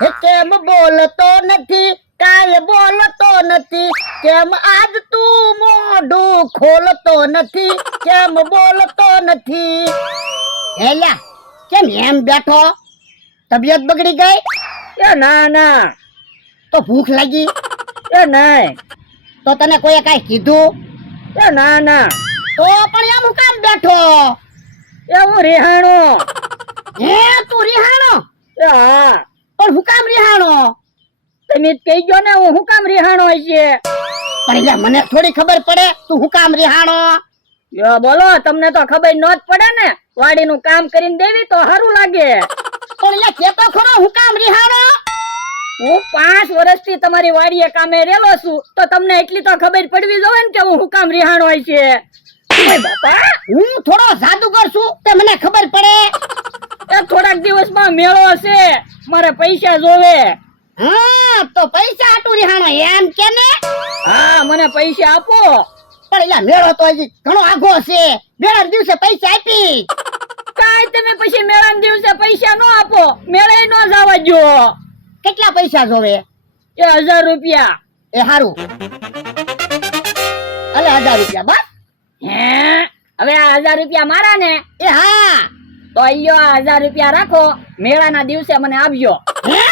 હે કેમ બોલતો નથી, કાલ બોલતો નથી, કેમ આજ તું મોઢું ખોલતો નથી, કેમ બોલતો નથી? એલા કેમ એમ બેઠો? તબિયત બગડી ગઈ? એ ના ના, તો ભૂખ લાગી? એ નહીં, તો તને કોઈએ કાંઈ કીધું? એ ના ના, તો પણ એમ હું કામ બેઠો? એ હું રેહાણો. હે તું રિહાણો? એ હા, પણ હું કામ રિહાણો? તમે જ કહી ગયો ને હું કામ રેહાણો છે. પણ એટલે મને થોડી ખબર પડે તું હું કામ રિહાણો? યો બોલો, તમને તો ખબર ન જ પડે ને, વાડીનું કામ કરીને દેવી તો સારું લાગે. પણ એટલે કેતો ખરો હું કામ રિહાણો? હું 5 વર્ષથી તમારી વાડીએ કામે રેલો છું, તો તમને એટલી તો ખબર પડવી જોઈએ ને કે હું કામ રિહાણો છે. ઓય બાપા, હું થોડો જાદુગર છું તે મને ખબર પડે. એ થોડાક દિવસમાં મેળો છે, મારે પૈસા જોવે. હા તો પૈસા આટું રિહાણો એમ કે ને? હા, મને પૈસા આપો. પણ એટલે મેળો તો હજી ઘણો આઘો છે, મેળા દિવસે પૈસા આપી. કાઈ તમે પછી મેળાના દિવસે પૈસા નો આપો, મેળે નો જવા જો. કેટલા પૈસા જોવે? એ 1000 રૂપિયા. એ હારું, અલે 1000 રૂપિયા બસ. હે, હવે આ 1000 રૂપિયા મારા ને? એ હા. તો અయ్యో આ 1000 રૂપિયા રાખો, મેળાના દિવસે મને આપજો. હે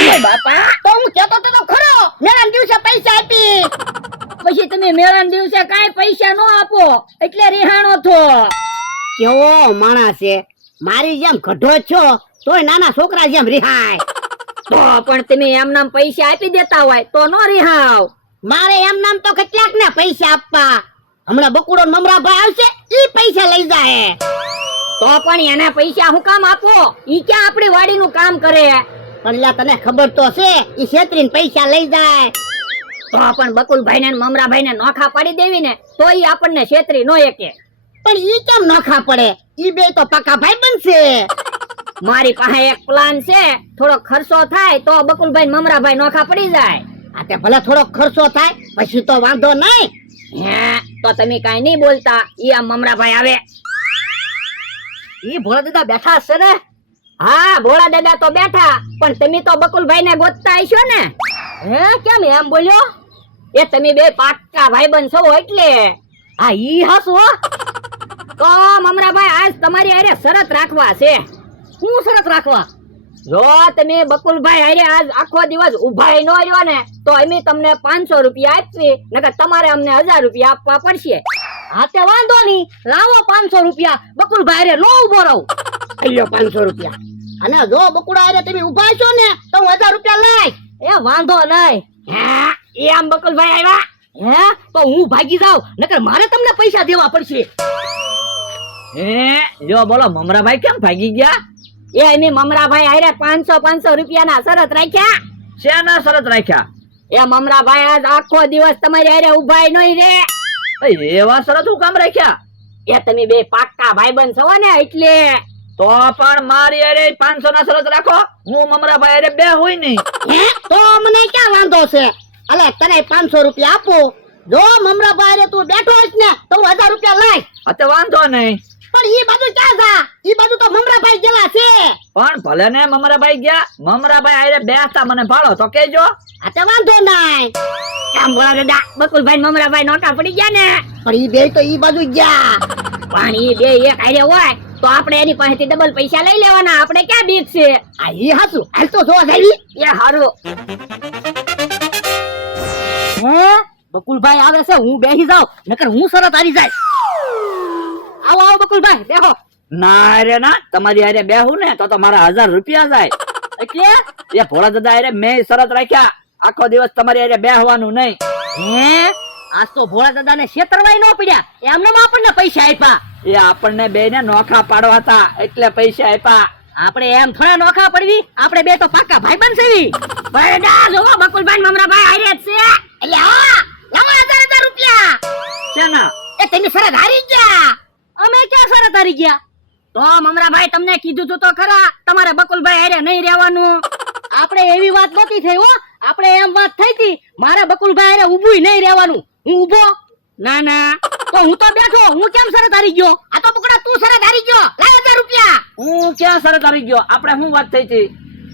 ઓય બાપા, તો હું કેતો તો ખરો મેળા દિવસે પૈસા આપી. પછી તમે મેળાના દિવસે કાઈ પૈસા નો આપો એટલે રિહાણો થો. કેવો માણસ છે, મારી જેમ ગઢો છો તોય નાના છોકરા જેમ રિહાય. તો પણ તમે એમ નામ પૈસા આપી દેતા હોય તો નો રિહાવ. મારે એમ નામ તો કેટલાક ને પૈસા આપવા. હમણાં બકુડો મમરાભાઈ આવશે ઈ પૈસા લઈ જાય. તો પણ એને પૈસા હું કામ આપો? ઈ ક્યાં આપણી વાડીનું કામ કરે? પણ લ્યા તને ખબર તો છે ઈ છેતરીને પૈસા લઈ જાય. તો પણ બકુલભાઈ ને મમરાભાઈ ને નોખા પાડી દેવી ને તો ઈ આપણને છેતરી નો એકે. પણ ઈ કેમ નોખા પડે? ઈ બે તો પાકા ભાઈ બનશે. મારી પાસે એક પ્લાન છે, થોડો ખર્ચો થાય તો બકુલભાઈ મમરાભાઈ નોખા પડી જાય. આ તે ભલે થોડો ખર્ચો થાય પછી તો વાંધો નહીં. હે, તો તમે કાઈ નહીં બોલતા, ઈ આ મમરાભાઈ આવે. ઈ ભોળા દાદા બેઠા છે ને? હા, ભોળા દાદા તો બેઠા, પણ તમે તો બકુલભાઈ ને ગોતતા હશો ને? હે કેમ એમ બોલ્યો? એ તમે બે પાક્કા ભાઈબંધ છો એટલે. હા ઈ હાસુ હો. તો મમરાભાઈ આજ તમારી હારે શરત રાખવા છે. શું શરત રાખવા? જો તમે બકુલભાઈ હારે આજ આખો દિવસ ઉભાઈ ન રહ્યો ને તો અમે તમને 500 રૂપિયા આપવી, નકર તમારે અમને 1000 રૂપિયા આપવા પડશે. હા તે વાંધો નહીં, લાવો 500 રૂપિયા. બકુલભાઈ રે લો ઉભો રહું. અલ્યો 500 રૂપિયા. અને જો બકુડા હારે તમે ઉભા છો ને તો હું 1000 રૂપિયા લઈ. એ વાંધો નહીં. હા, એ આમ બકુલભાઈ આવ્યા. હે તો હું ભાગી જાઉં, નકર મારે તમને પૈસા દેવા પડશે. હે, જો બોલો મમરાભાઈ કેમ ભાગી ગયા? એ અમે મમરાભાઈ હારે 500 રૂપિયાના શરત રાખ્યા. શેના શરત રાખ્યા? એ મમરાભાઈ આજ આખો દિવસ તમારી હારે ઉભાઈ નહીં રે. એવા શરત હું કામ રાખ્યા? એ તમે બે પાક્કા ભાઈબંધ છો ને એટલે. તો પણ મારી અરે 500 ના શરત રાખો, હું મમરાભાઈ અરે બે હોય નહીં. હે તો મને ક્યાં વાંધો છે? અલે તને 500 રૂપિયા આપું. જો મમરાભાઈ રે તું બેઠો હોઈશ ને તો હું 1000 રૂપિયા લઈ. તે વાંધો નહીં. પણ ઈ બાજુ ક્યાં જા? ઈ બાજુ તો મમરાભાઈ ગયેલા છે. પણ ભલે ને મમરાભાઈ ગયા, મમરાભાઈ આરે બેસતા મને ભાળો તો કેજો. આ તે વાંધો નહીં. કેમ બોલા દાદા, બકુલભાઈ મમરાભાઈ નોટા પડી ગયા ને? પણ ઈ બે તો ઈ બાજુ ગયા. પણ ઈ બે એક હારે હોય તો આપણે એની પાસેથી ડબલ પૈસા લઈ લેવાના. આપણે ક્યાં બીક છે? આ ઈ હાસુ હાલ તો જોવા જાવી. એ હારું. હે બકુલભાઈ આવે છે, હું બેસી જાઉં, નકર હું શરત આવી જાય. આવો આવો બકુલભાઈ બેહો. ના રે ના, તમારી હારે બેહું ને તો મારા 1000 રૂપિયા જાય. એટલે એ ભોળા દાદા હારે મેં શરત રાખ્યા, આખો દિવસ તમારી હારે બેહવાનું નહીં. હે આજ તો ભોળા દાદા ને છેતરવાય ન પડ્યા, એમને આપણને પૈસા આપ્યા. એ આપણને બે ને નોખા પાડવા હતા એટલે પૈસા આપ્યા. આપણે એમ થોડા નોખા પડવી, આપણે બે તો પાક્કા ભાઈબંધ છે. બરડા જો બકુલભાઈ મમરાભાઈ હારે જ છે. એટલે હા લાવો 1000 રૂપિયા. શેના? એ તમે શરત હારી ગયા. અમે ક્યાં શરત હારી ગયા? તો મમરાભાઈ તમને કીધું તું તો ખરા, તમારે બકુલભાઈ હારે નહીં રહેવાનું. આપણે એવી વાત નહોતી થઈ હો, આપણે એમ વાત થઈ હતી મારે બકુલભાઈ હારે ઊભું નહીં રહેવાનું. હું ઊભો? ના ના, તો હું તો બેઠો, હું કેમ શરત હારી ગયો? આ તો બકુડા તું શરત હારી ગયો. લાવ 1000 રૂપિયા. હું ક્યાં શરત હારી ગયો? આપણે શું વાત થઈ હતી?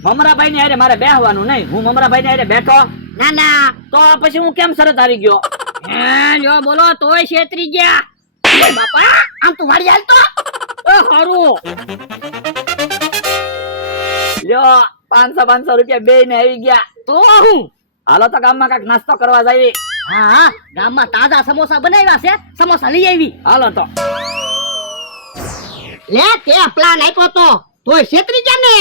મમરાભાઈ ની હારે મારે બેહવાનું નહીં. હું મમરાભાઈ ની હારે બેઠો ના ના તો પછી હું કેમ શરત હારી ગયો? જો બોલો તોય છેતરી ગયા. ઓય બાપા આમ તું વાળી હાલ તો હારું લ્યો 500 રૂપિયા બે ને આવી ગયા. તો હું હાલો તો ગામમાં કાંઈક નાસ્તો કરવા જઈએ. હા હા ગામમાં તાજા સમોસા બનાવ્યા છે સમોસા લઈ આવી હાલો તો. લે તે પ્લાન આપ્યો તો તોય છેતરી ગયા ને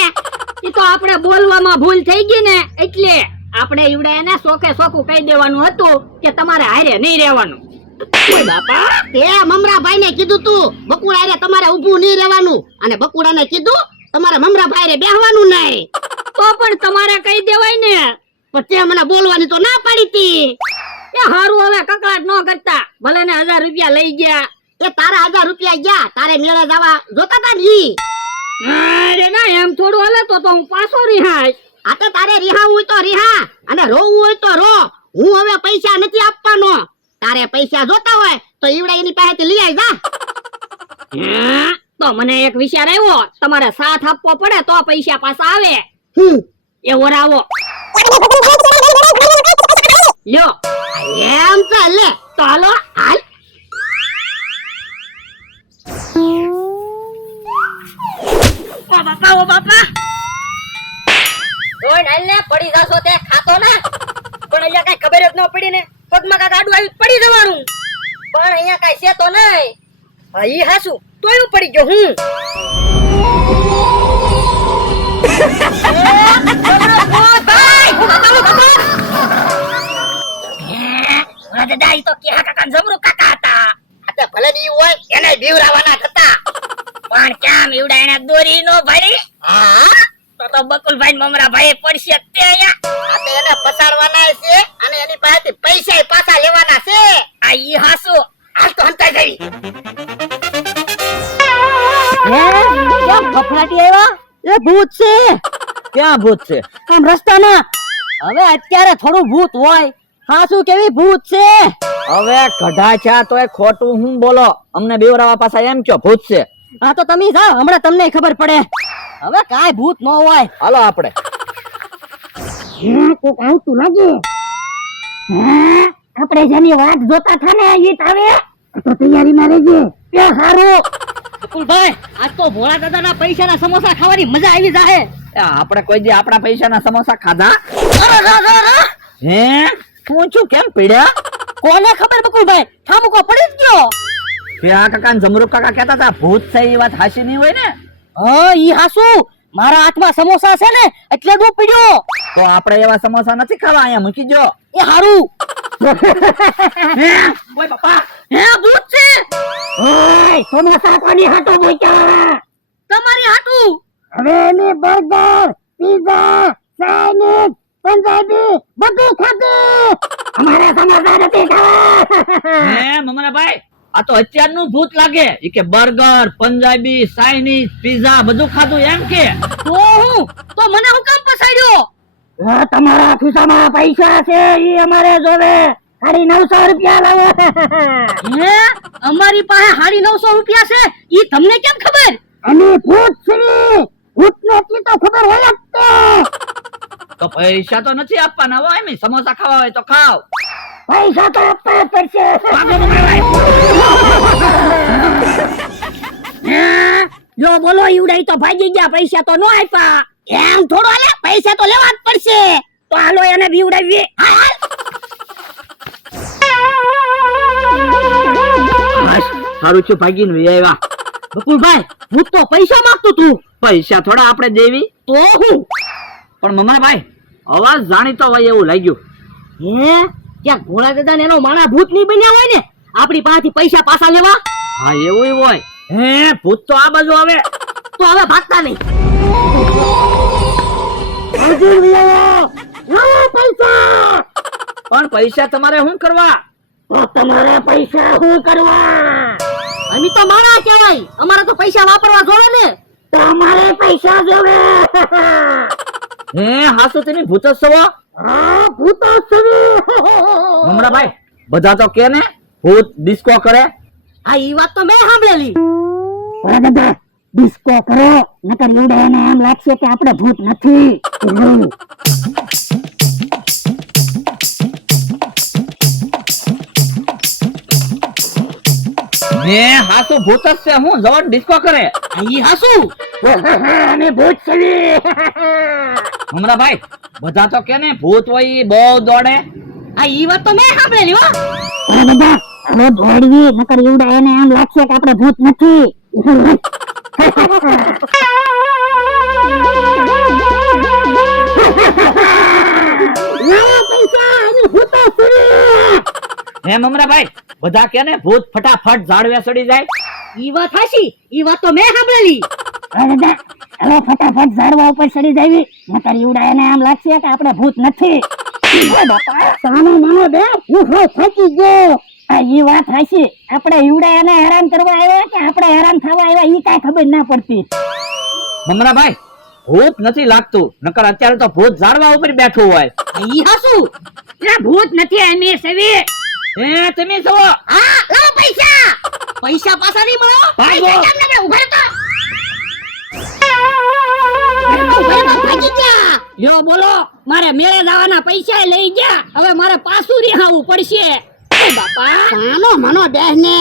ઈ તો આપણે બોલવામાં ભૂલ થઈ ગઈ ને એટલે આપણે ઈવડે એને સોખે સોખું કહી દેવાનું હતું કે તમારે હારે નહીં રહેવાનું. ઓય બાપા તે મમરાભાઈ ને કીધું તું બકુડા હારે તમારે ઊભું નહીં રહેવાનું અને બકુડા ને કીધું તમારે મમરાભાઈ હારે બેહવાનું નહીં તો પણ તમારે કહી દેવાય ને. પણ તે મને બોલવાની તો ના પાડી તી એ હારું હવે કકડાટ ન કરતા ભલે ને 1000 રૂપિયા લઈ ગયા. એ તારા 1000 રૂપિયા ગયા તારે મેળે જવા જોતા તા ને ઈ અરે ના એમ થોડું હાલે તો હું પાછો રિહાય. આ તો તારે રિહાવું હોય તો રિહા અને રોવું હોય તો રો હું હવે પૈસા નથી આપવાનો તારે પૈસા જોતા હોય તો ઈવડે એની પાસેથી લઈ આય જા તો મને એક વિચાર આવ્યો તમારે સાથ આપવો પડે તો પૈસા પાછા આવે. એવો રાવો લ્યો એમ ચાલે તો હાલો હાલ ઓ બાપા ઓય નાલને પડી જાશો તે ખાતો ને પણ અહીંયા કઈ ખબર જ ન પડી ને પગમાં કાક આડું આવી પડી જવાનું પણ અહીંયા કઈ છે તો નહીં. હા ઈ હાસુ તોય હું પડી ગયો હું દાદાઈ તો કે કાકા જમરૂ કાકા હતા. આ તો ભલે ની હોય એને બીવરાવાના થતા પણ કેમ એવડા એને દોરી નો ભરી હા તો બકુલભાઈ મમરાભાઈ પડશે તે અહીંયા આ તો એને ફસાડવાના છે અને એની પાસેથી પૈસા પાછા લેવાના છે આ ઈ હાસુ હાલ તો હંતાઈ જવી કેમ ફફડાટી આવ્યા? એ ભૂત છે. ક્યાં ભૂત છે? આમ રસ્તામાં. હવે અત્યારે થોડું ભૂત હોય હાસુ કેવી ભૂત છે. હવે કઢા ચા તો ખોટું હું બોલો. અમને બેવરાવા પાછા એમ કયો ભૂત છે. હા તો તમે જાઓ હમણાં તમને ખબર પડે. હવે કાઈ ભૂત ન હોય. હાલો આપણે. કોક આવતું લાગે આપણે જેની વાત જોતા થા ને ઈ આવે તો તૈયારીમાં રહેજે એ હારું બકુલભાઈ આજ તો ભોળા દાદાના પૈસાના સમોસા ખાવાની મજા આવી જાહે. આપણે કોઈ દી આપણા પૈસાના સમોસા ખાધા? હે પૂછું કેમ પીડ્યા? કોને ખબર બકુલભાઈ ઠામુકો પડી જ ગયો. આ કાકા જમરૂ કાકા કહેતા હતા ભૂત છે એ વાત હાચી નહીં હોય ને? હા ઈ હાસુ મારા હાથમાં સમોસા છે ને એટલે હું પીડ્યો. તો આપણે એવા સમોસા નથી ખાવા, અહીંયા મૂકી દો. એ હારું ઓય બાપા હે ભૂત છે. ઓય સમોસા કોની હાટો બોક્યા તમારી હાટું હવે એને બર્ગર પીઝા ચાઇનીઝ પંજાબી બધું ખાધું અમારે સમોસા નથી ખાવા હે મમરાભાઈ આ તો અત્યારનું ભૂત લાગે. ઈ કે બર્ગર પંજાબી ચાઇનીઝ પીઝા બધું ખાધું એમ કે. તો હું તો મને હું કામ પસાડ્યો? તમારા ખિસ્સામાં પૈસા છે ઈ અમારે જોવે 950 રૂપિયા લાવો હે અમારી પાસે 950 રૂપિયા છે ઈ તમને કેમ ખબર? અને ભૂત છે ભૂતને એટલી તો ખબર હોય જ તે તો પૈસા તો નથી આપવાના હોય એમ સમોસા ખાવા હોય તો ખાવ. પૈસા તો આપવા પડશે જો બોલો ઈવડાઈ તો ભાગી ગયા પૈસા તો નો આપ્યા. એમ થોડો હાલે પૈસા તો લેવા જ પડશે તો હાલો એને બીવડાવીએ. સારું છે ભાગીને વી આવ્યા. બકુલભાઈ ભૂત તો પૈસા માંગતું તું. પૈસા થોડા આપણે દેવી. તો હું પણ મમરાભાઈ અવાજ જાણીતો હોય એવું લાગ્યું. હે ક્યાં ભોળા દાદા ને એનો માણા ભૂત નહીં બન્યા હોય ને આપણી પાસેથી પૈસા પાછા લેવા. હા એવું હોય. હે ભૂત તો આ બાજુ આવે. તો હવે ભાગતા નહીં. પણ પૈસા તમારે શું કરવા? તો તમારે પૈસા શું કરવા અમે તો માણા કહેવાય અમારે તો પૈસા વાપરવા જોવે ને. તમારે પૈસા જોવે હે હાસુ તેની ભૂત જ છો? હા ભૂતો છે મમરાભાઈ બધા તો કે ને ભૂત ડિસ્કો કરે. આ ઈ વાત તો મેં સાંભળેલી. દાદા ડિસ્કો કરો નકર એવડે એને એમ લાગશે કે આપણે ભૂત નથી ને હાસુ ભૂત જ છે હું જવાન ડિસ્કો કરે ઈ હાસુ અને ભૂત ચડી હમણાં ભાઈ બધા તો કે ને ભૂત હોય ઈ બહુ દોડે આ ઈ વાત તો મેં સાંભળેલી હો બધા હવે દોડવી નકર એવડા એને આમ લાગશે કે આપણે ભૂત નથી હે મમરા ભાઈ બધા કે ને ભૂત ફટાફટ ઝાડવે ચડી જાય ઈ વાત હાચી ઈ વાત તો મેં સાંભળેલી હવે ફટાફટ ઝાડવા ઉપર ચડી જાવી નકર એવડા એને આમ લાગશે કે આપણે ભૂત નથી સાનો માનો બે હું થાકી ગયો આ ઈ વાત હાચી આપણે એવડા એને હેરાન કરવા આવ્યા કે આપણે હેરાન થવા આવ્યા ઈ કાઈ ખબર ના પડતી મમરા ભાઈ ભૂત નથી લાગતું નકર અત્યારે તો ભૂત ઝાડવા ઉપર બેઠું હોય ઈ હાસુ એ ભૂત નથી અમે સવી એ તમે છો હા લાવો પૈસા પૈસા પાછા નહીં મળો ભાગો. પૈસા કેમ ના ઉભા તો ભાગી ગયા યો બોલો મારે મેળે જવાના પૈસા લઈ ગયા હવે મારે પાછું રિહાવું પડશે એ બાપા સાનો મનો બેહને